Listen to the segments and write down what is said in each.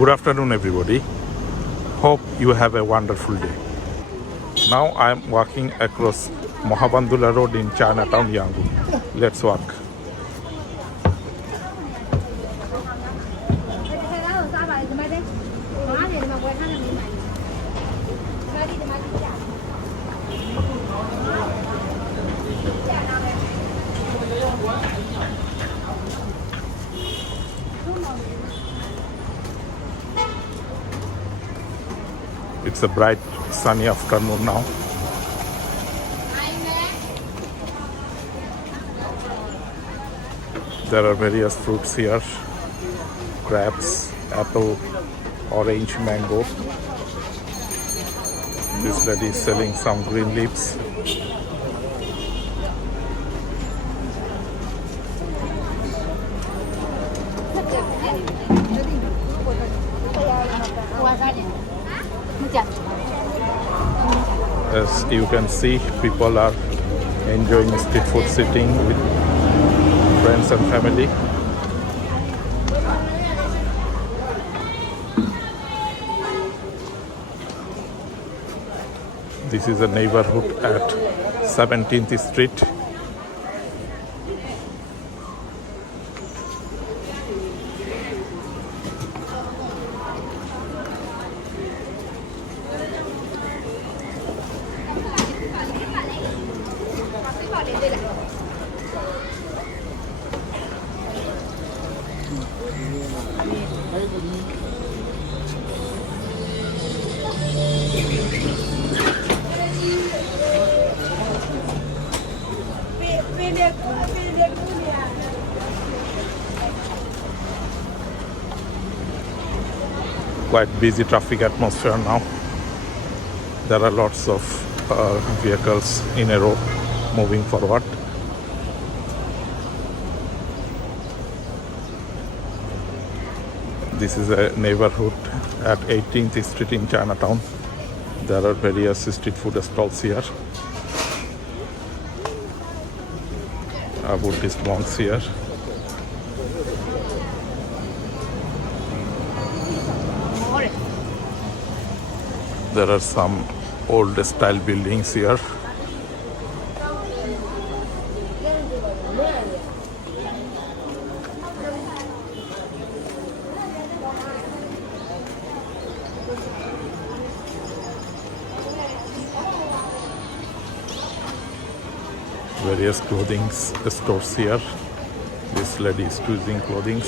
Good afternoon, everybody. Hope you have a wonderful day. Now I am walking across Mohabandula Road in Chinatown, Yangon. Let's walk. It's a bright, sunny afternoon now. There are various fruits here. Grapes, apple, orange, mango. This lady is selling some green leaves. As you can see, people are enjoying street food, sitting with friends and family. This is a neighborhood at 17th Street. Quite busy traffic atmosphere now. There are lots of vehicles in a row moving forward. This is a neighborhood at 18th Street in Chinatown. There are various street food stalls here. Buddhist monks here. There are some old style buildings here. Various clothing stores here. This lady is choosing clothing.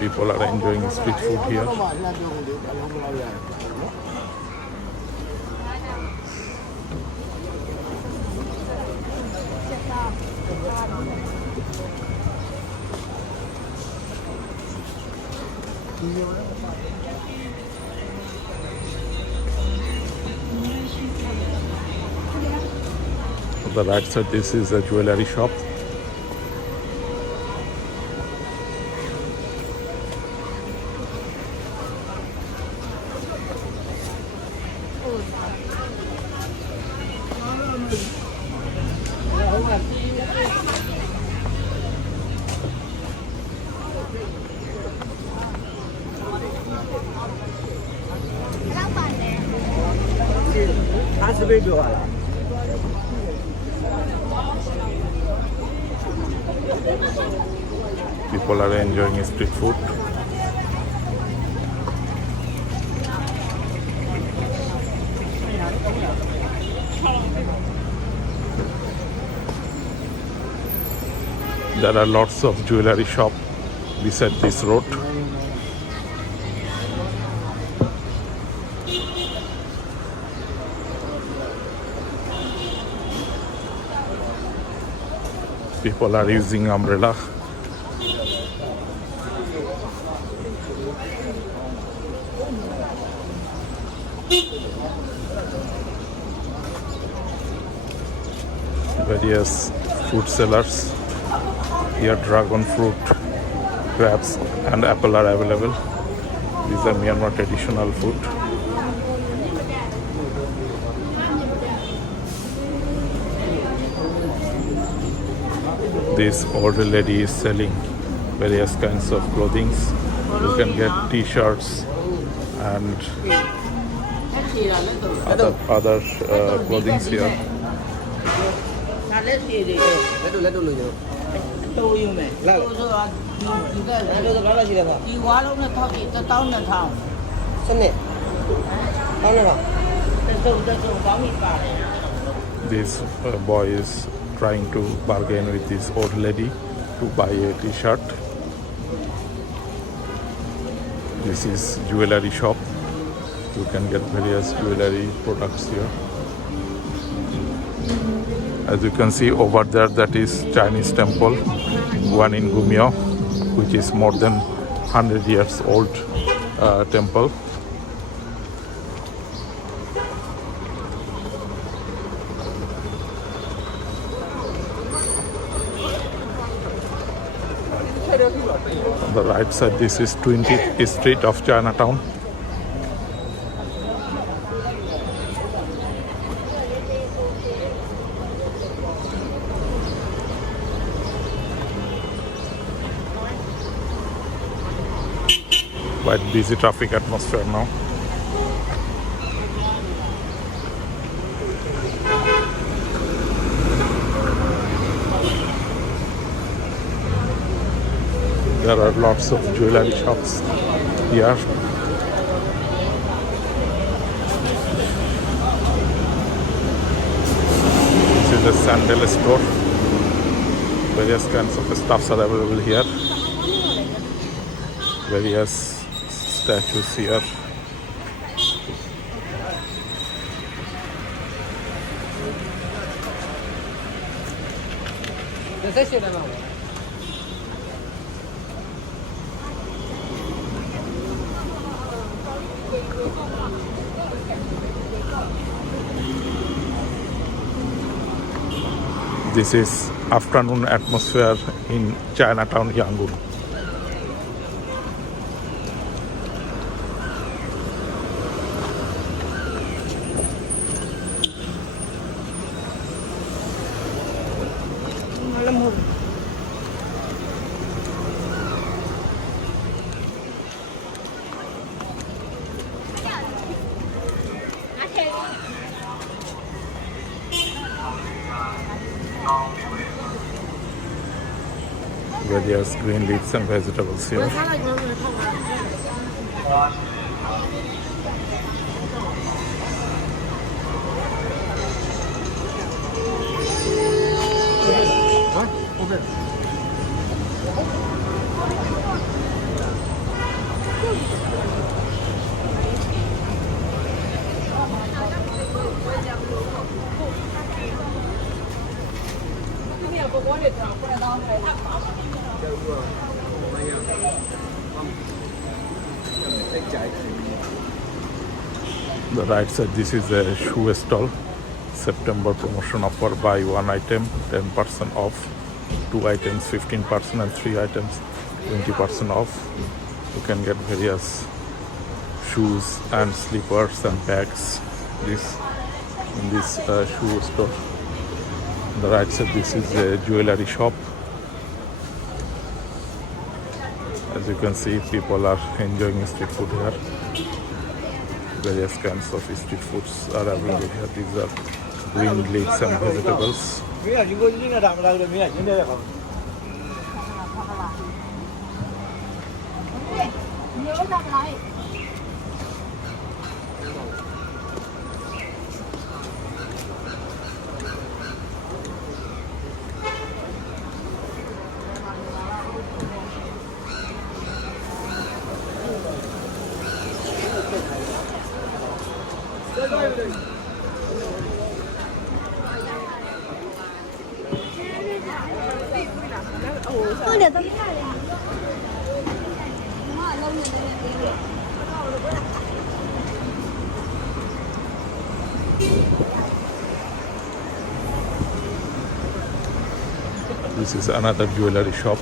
People are enjoying street food here. On the right side, this is a jewelry shop. People are enjoying street food. There are lots of jewelry shops beside this road. People are using umbrella. Various fruit sellers. Here dragon fruit, grapes and apple are available. These are Myanmar traditional food. This old lady is selling various kinds of clothing. You can get t-shirts and other clothing here. This boy is trying to bargain with this old lady to buy a t-shirt. This is jewelry shop. You can get various jewelry products here. As you can see over there, that is Chinese temple, one in Gumyo, which is more than 100 years old temple. On the right side, this is 20th Street of Chinatown. Quite busy traffic atmosphere now. There are lots of jewelry shops here. This is a sandal store. Various kinds of stuffs are available here. Various statues here. This is afternoon atmosphere in Chinatown Yangon. Various green leaves and vegetables here. The right side, this is a shoe stall. September promotion offer: buy one item 10% off, 2 items 15%, and 3 items 20% off. You can get various shoes and slippers and bags in this shoe store. On the right side, this is a jewelry shop. As you can see, people are enjoying street food here. Various kinds of street foods are available here. These are green leaves and vegetables. This is another jewelry shop.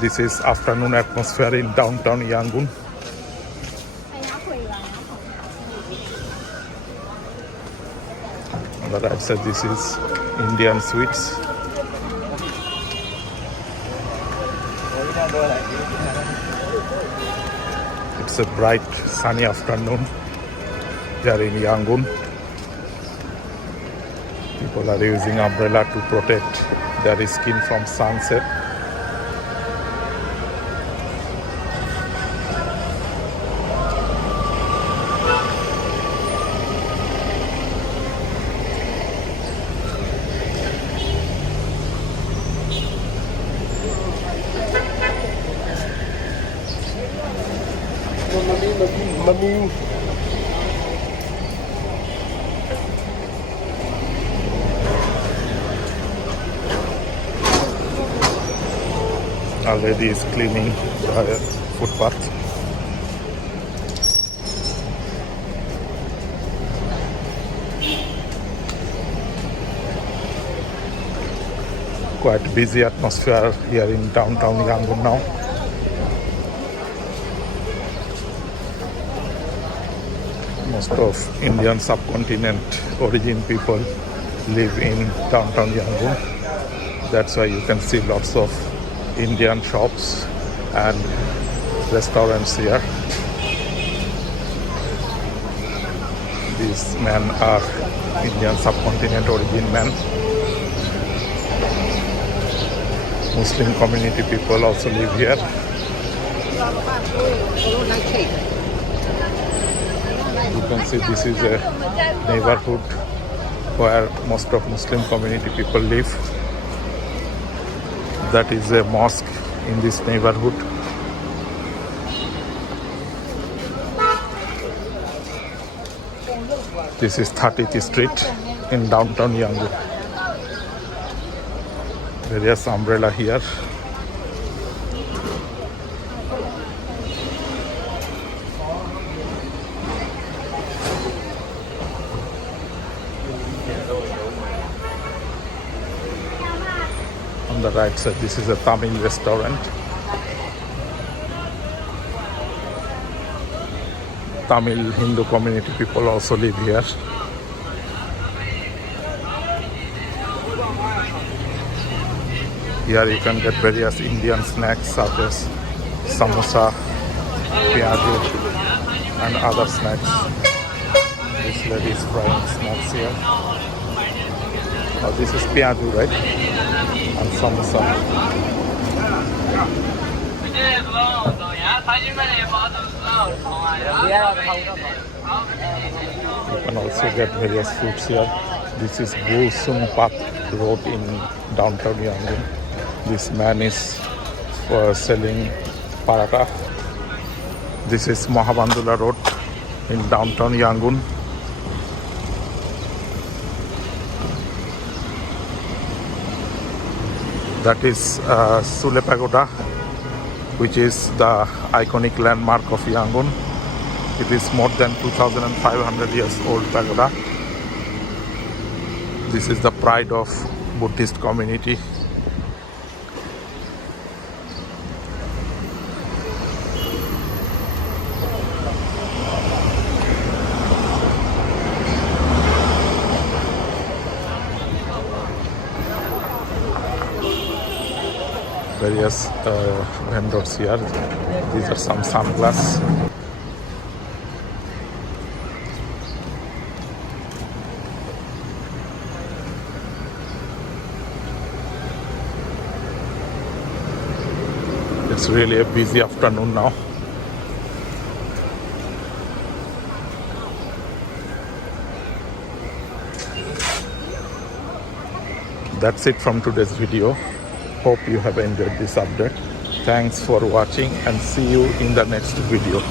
This is afternoon atmosphere in downtown Yangon. On the right side, this is Indian sweets. It's a bright sunny afternoon here in Yangon. People are using umbrella to protect their skin from sunset. Already is cleaning the footpath. Quite busy atmosphere here in downtown Yangon now. Most of Indian subcontinent origin people live in downtown Yangon. That's why you can see lots of Indian shops and restaurants here. These men are Indian subcontinent origin men. Muslim community people also live here. You can see this is a neighborhood where most of Muslim community people live. That is a mosque in this neighborhood. This is 30th Street in downtown Yangon. Various umbrella here. the right side, this is a Tamil restaurant. Tamil Hindu community people also live here. Here you can get various Indian snacks such as samosa, piyaju, and other snacks. This lady is frying snacks here. Oh, this is piyaju, right? And samosa. You can also get various foods here. This is Prasun Road in Downtown Yangon. This man is selling paratha. This is Mahabandula Road in Downtown Yangon. That is Sule Pagoda, which is the iconic landmark of Yangon. It is more than 2,500 years old pagoda. This is the pride of Buddhist community. Various vendors here. These are some sunglasses. It's really a busy afternoon now. That's it from today's video. Hope you have enjoyed this update. Thanks for watching and see you in the next video.